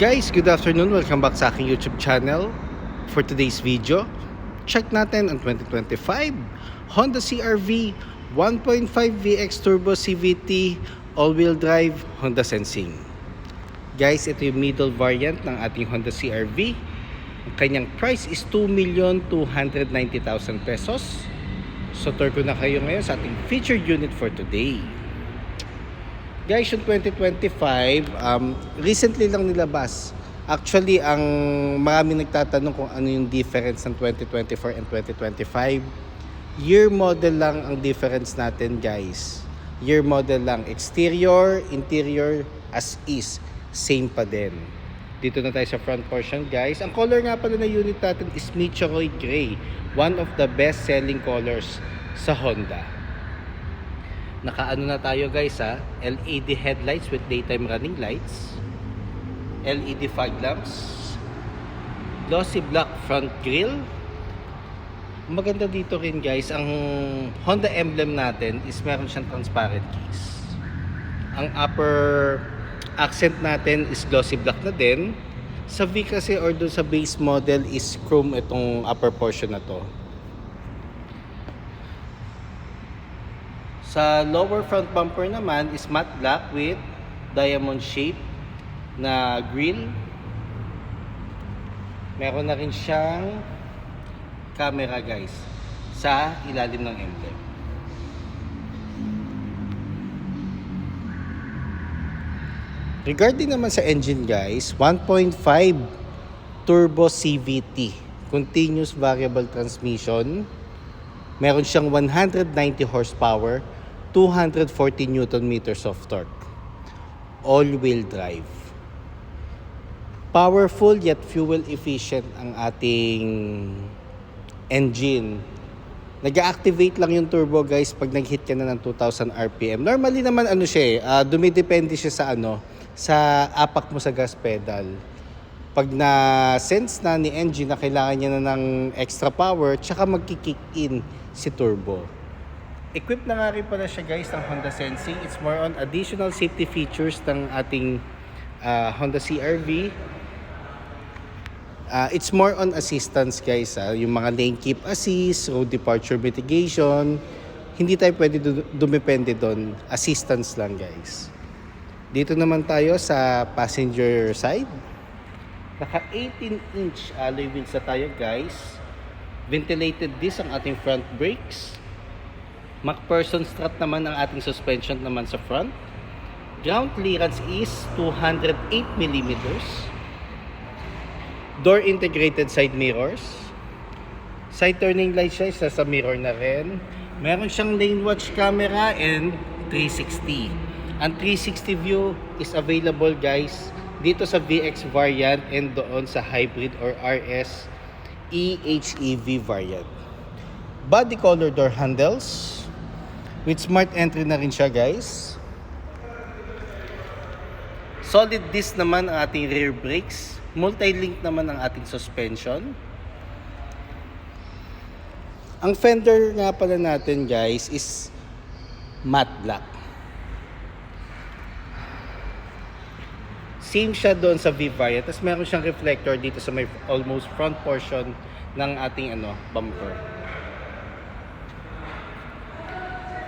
Guys, good afternoon. Welcome back sa aking YouTube channel. For today's video, check natin ang 2025 Honda CR-V 1.5 VX Turbo CVT all-wheel drive Honda Sensing. Guys, ito yung middle variant ng ating Honda CR-V. Ang kanyang price is 2,290,000 pesos. So, tour ko na kayo ngayon sa ating featured unit for today. Guys, yung 2025, recently lang nilabas. Actually, ang marami nagtatanong kung ano yung difference ng 2024 and 2025. Year model lang ang difference natin, guys. Year model lang. Exterior, interior, as is. Same pa din. Dito na tayo sa front portion, guys. Ang color nga pala na unit natin is Michiroy Gray. One of the best-selling colors sa Honda. Nakaano na tayo, guys, ha? LED headlights with daytime running lights. LED fog lamps. Glossy black front grille. Maganda dito rin, guys, ang Honda emblem natin is meron siyang transparent case. Ang upper accent natin is glossy black na din. Sa V kasi or doon sa base model is chrome itong upper portion na to. Sa lower front bumper naman is matte black with diamond shape na grille. Meron na rin siyang camera, guys, sa ilalim ng emblem. Regarding naman sa engine, guys, 1.5 turbo CVT, continuous variable transmission. Meron siyang 190 horsepower, 240 Newton meters of torque. All-wheel drive. Powerful yet fuel efficient ang ating engine. Nag-activate lang yung turbo, guys, pag nag-hit ka na ng 2,000 RPM. Normally naman ano siya, dumidepende siya sa sa apak mo sa gas pedal. Pag na-sense na ni engine na kailangan niya na ng extra power, tsaka magki-kick in si turbo. Equipped na nga rin pala siya, guys, ng Honda Sensing. It's more on additional safety features ng ating Honda CR-V. It's more on assistance, guys. Yung mga lane keep assist, road departure mitigation. Hindi tayo pwede dumepende doon. Assistance lang, guys. Dito naman tayo sa passenger side. Naka 18-inch alloy wheels na tayo, guys. Ventilated disc ang ating front brakes. MacPherson strut naman ang ating suspension naman sa front. Ground clearance is 208 mm. Door integrated side mirrors. Side turning light siya, isa sa mirror na rin. Meron siyang lane watch camera and 360. Ang 360 view is available, guys, dito sa VX variant and doon sa hybrid or RS EHEV variant. Body color door handles. With smart entry na rin siya, guys. Solid disc naman ang ating rear brakes. Multi-link naman ang ating suspension. Ang fender nga pala natin, guys, is matte black. Same siya doon sa V variant. Tapos meron siyang reflector dito sa may almost front portion ng ating bumper.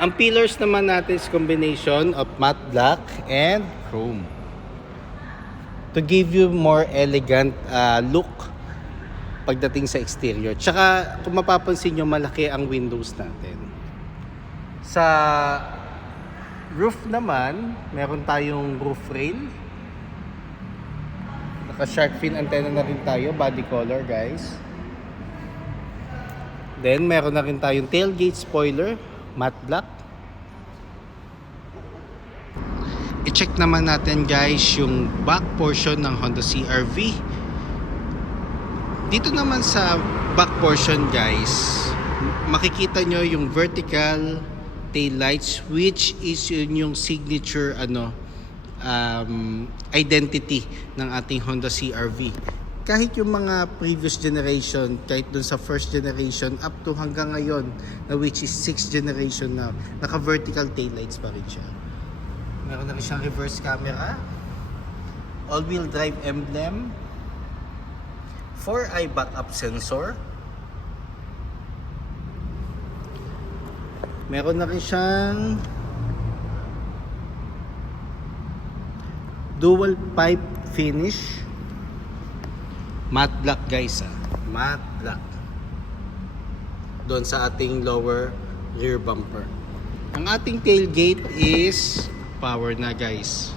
Ang pillars naman natin is combination of matte black and chrome to give you more elegant look pagdating sa exterior. Tsaka kung mapapansin nyo, malaki ang windows natin. Sa roof naman, meron tayong roof rail. Naka shark fin antenna na rin tayo, body color, guys. Then meron na rin tayong tailgate spoiler, matte black. I-check naman natin, guys, yung back portion ng Honda CR-V. Dito naman sa back portion, guys, makikita nyo yung vertical tail lights, which is yung signature identity ng ating Honda CR-V. Kahit yung mga previous generation, kahit dun sa first generation up to hanggang ngayon, na which is 6th generation na, naka vertical tail lights pa rin siya. Meron na rin siyang reverse camera. all-wheel drive emblem, 4-eye backup sensor. Meron na rin siyang dual pipe finish. Matte black guys, matte black. Doon sa ating lower rear bumper. Ang ating tailgate is power na guys.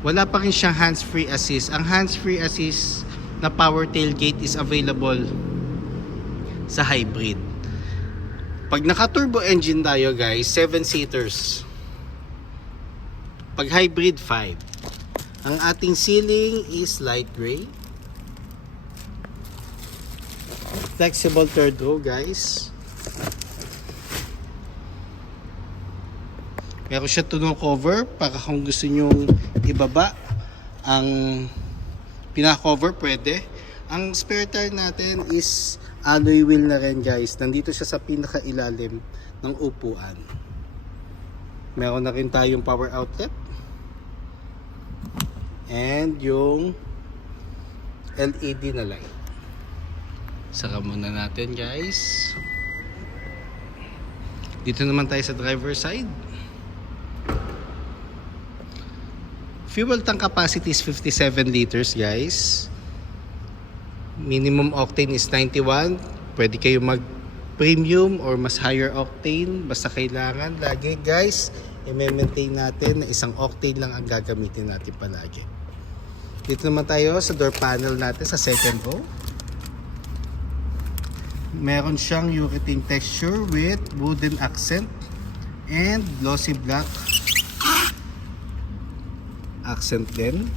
Wala pa rin siyang hands-free assist. Ang hands-free assist na power tailgate is available sa hybrid. Pag naka-turbo engine tayo guys, 7-seaters. Pag hybrid, 5. Ang ating ceiling is light gray. Flexible third row guys. Meron siya tunnel cover para kung gusto nyong ibaba ang pinaka-cover, pwede. Ang spare tire natin is alloy wheel na rin guys. Nandito siya sa pinaka-ilalim ng upuan. Meron na rin tayong power outlet. And yung LED na light. Saka muna natin guys. Dito naman tayo sa driver side. Fuel tank capacity is 57 liters guys. Minimum octane is 91. Pwede kayo mag premium or mas higher octane. Basta kailangan lagi guys i-maintain natin na isang octane lang ang gagamitin natin palagi. Dito naman tayo sa door panel natin sa second row. Meron siyang urethane texture with wooden accent and glossy black accent din.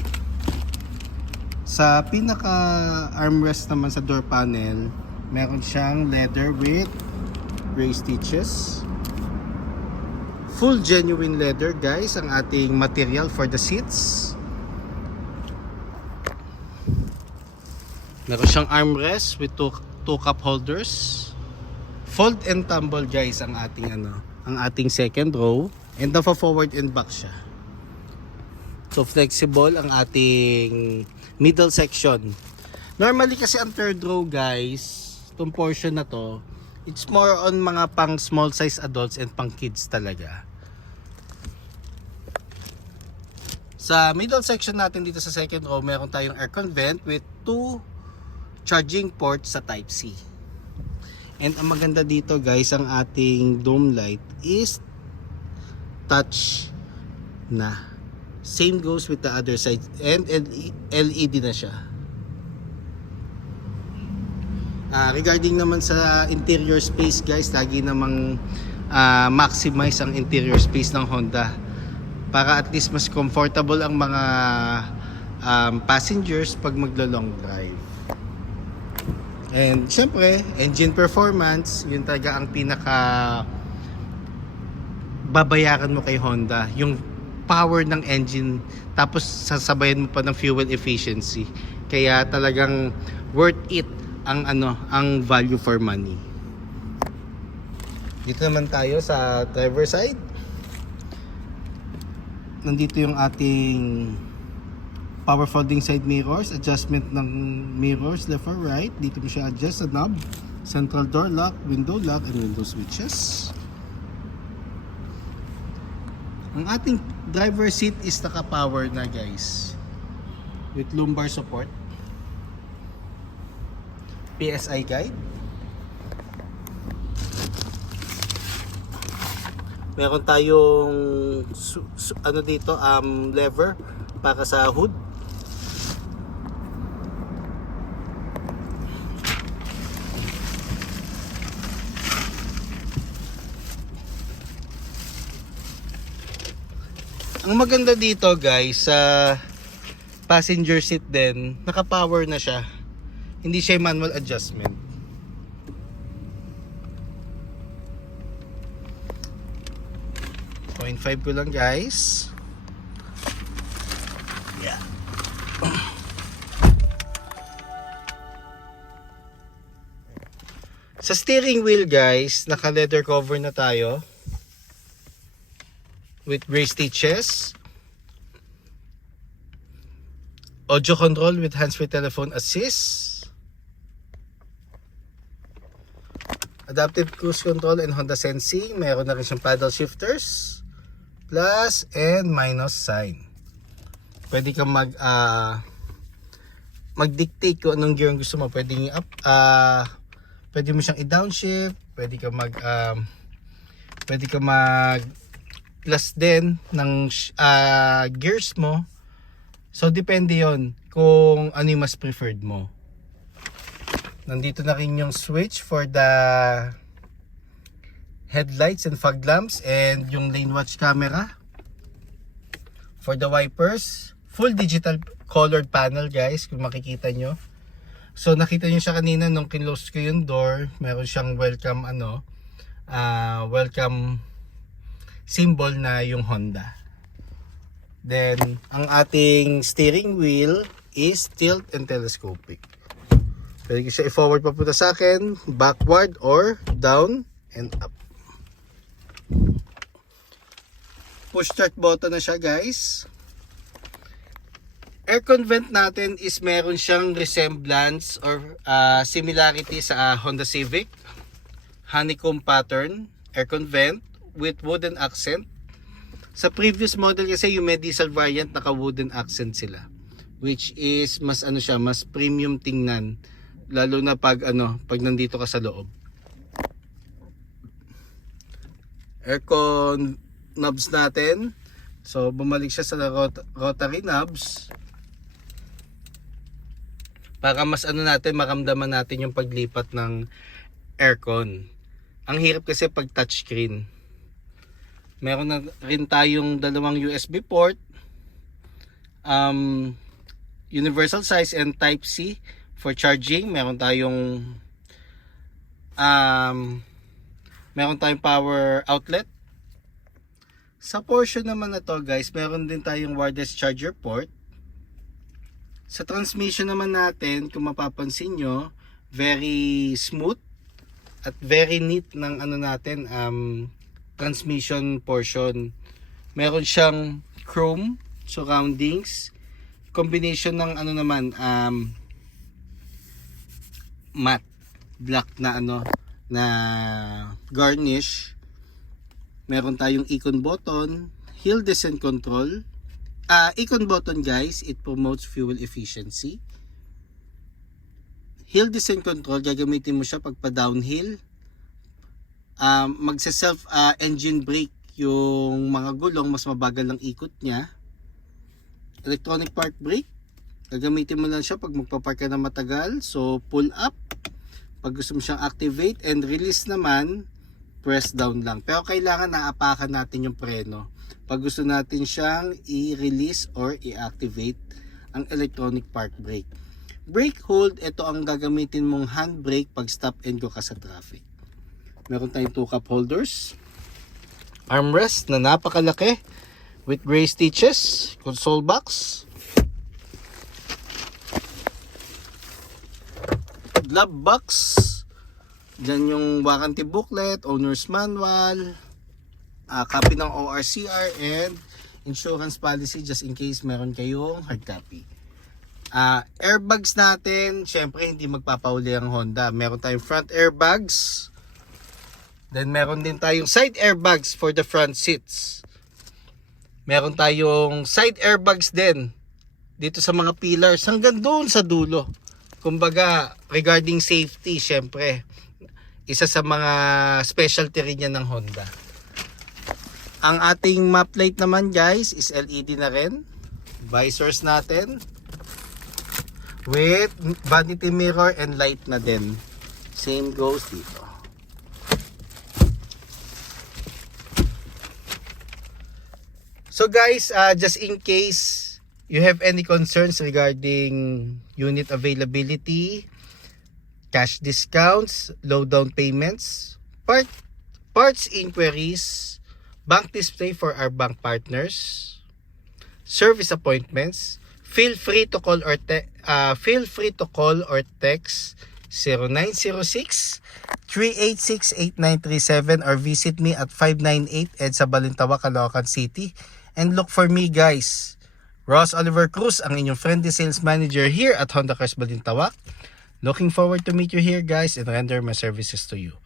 Sa pinaka armrest naman sa door panel, meron siyang leather with gray stitches. Full genuine leather guys ang ating material for the seats. Meron siyang armrest with two cup holders. Fold and tumble guys ang ating second row, and forward and back siya. So flexible ang ating middle section. Normally kasi ang third row guys, itong portion na to, it's more on mga pang small size adults and pang kids talaga. Sa middle section natin dito sa second row, meron tayong aircon vent with 2 charging ports sa type C. And ang maganda dito guys, ang ating dome light is touch na. Same goes with the other side, and LED na siya. Regarding naman sa interior space guys, lagi namang maximize ang interior space ng Honda para at least mas comfortable ang mga passengers pag maglo-long drive. And syempre, engine performance, yun talaga ang pinaka babayaran mo kay Honda, yung power ng engine, tapos sasabayan mo pa ng fuel efficiency. Kaya talagang worth it ang value for money. Dito naman tayo sa driver side. Nandito yung ating power folding side mirrors, adjustment ng mirrors left or right. Dito mo siya adjust sa knob, central door lock, window lock, and window switches. Ang ating driver seat is naka-power na guys, with lumbar support, PSI guide. Meron tayong lever para sa hood. Ang maganda dito guys, sa passenger seat din, naka-power na siya. Hindi siya manual adjustment. .5 ko lang guys. Yeah. Sa steering wheel guys, naka leather cover na tayo with gray stitches. audio control with hands-free telephone assist, adaptive cruise control and Honda Sensing. Meron na rin siyang paddle shifters, plus and minus sign. Pwede kang mag-dictate kung anong gear ang gusto mo. Pwede mo siyang i-downshift, pwede kang mag plus din ng gears mo. So depende yon kung ano yung mas preferred mo. Nandito na rin yung switch for the headlights and fog lamps and yung lane watch camera. For the wipers, full digital colored panel guys, kung makikita nyo. So nakita nyo siya kanina nung kinlose ko yung door, meron siyang welcome welcome symbol na yung Honda. Then ang ating steering wheel is tilt and telescopic. Pwede ko siya i-forward papunta sa akin, backward or down and up. Push start button na siya guys. Aircon vent natin is meron siyang resemblance or similarity sa Honda Civic. Honeycomb pattern, aircon vent with wooden accent. Sa previous model kasi yung may diesel variant naka wooden accent sila. Which is mas mas premium tingnan. Lalo na pag nandito ka sa loob. Aircon knobs natin. So bumalik siya sa rotary knobs. Para mas maramdaman natin yung paglipat ng aircon. Ang hirap kasi pag touchscreen. Meron na rin tayong dalawang USB port, universal size and type C for charging. Meron tayong power outlet. Sa portion naman na to guys, meron din tayong wireless charger port. Sa transmission naman natin, kung mapapansin nyo, very smooth at very neat ng transmission portion. Meron siyang chrome surroundings, combination ng matte black na garnish. Meron tayong icon button, hill descent control. Icon button guys, it promotes fuel efficiency. Hill descent control, gagamitin mo siya pag pa downhill. Magse-self engine brake yung mga gulong, mas mabagal ang ikot niya. Electronic park brake, gagamitin mo lang siya pag magpapark ka na matagal. So pull up pag gusto mo siyang activate, and release naman, press down lang. Pero kailangan naapakan natin yung preno pag gusto natin siyang i-release or i-activate ang electronic park brake. Brake hold, ito ang gagamitin mong handbrake pag stop and go ka sa traffic. Meron tayong 2 cup holders, armrest na napakalaki with gray stitches, console box, glove box, dyan yung warranty booklet, owner's manual, copy ng ORCR and insurance policy just in case meron kayong hard copy. Airbags natin, syempre hindi magpapauli ang Honda. Meron tayong front airbags. Then meron din tayong side airbags for the front seats. Meron tayong side airbags din dito sa mga pillars hanggang doon sa dulo. Kumbaga, regarding safety, syempre, isa sa mga specialty rin yan ng Honda. Ang ating map light naman guys is LED na rin. Visors natin with vanity mirror and light na din. Same goes dito. So guys, just in case you have any concerns regarding unit availability, cash discounts, low down payments, parts inquiries, bank display for our bank partners, service appointments, feel free to call or text 0906-386-8937 or visit me at 598 EDSA Balintawak, Caloocan City. And look for me guys Ross Oliver Cruz, ang inyong friendly sales manager here at Honda Cars Balintawak. Looking forward to meet you here guys and render my services to you.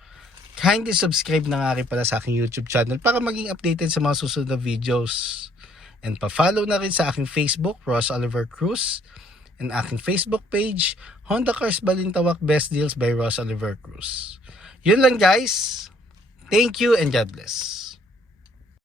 Kindly subscribe na nga rin pala sa aking YouTube channel para maging updated sa mga susunod na videos. And pa-follow na rin sa aking Facebook, Ross Oliver Cruz, and aking Facebook page, Honda Cars Balintawak Best Deals by Ross Oliver Cruz. Yun lang guys. Thank you and God bless.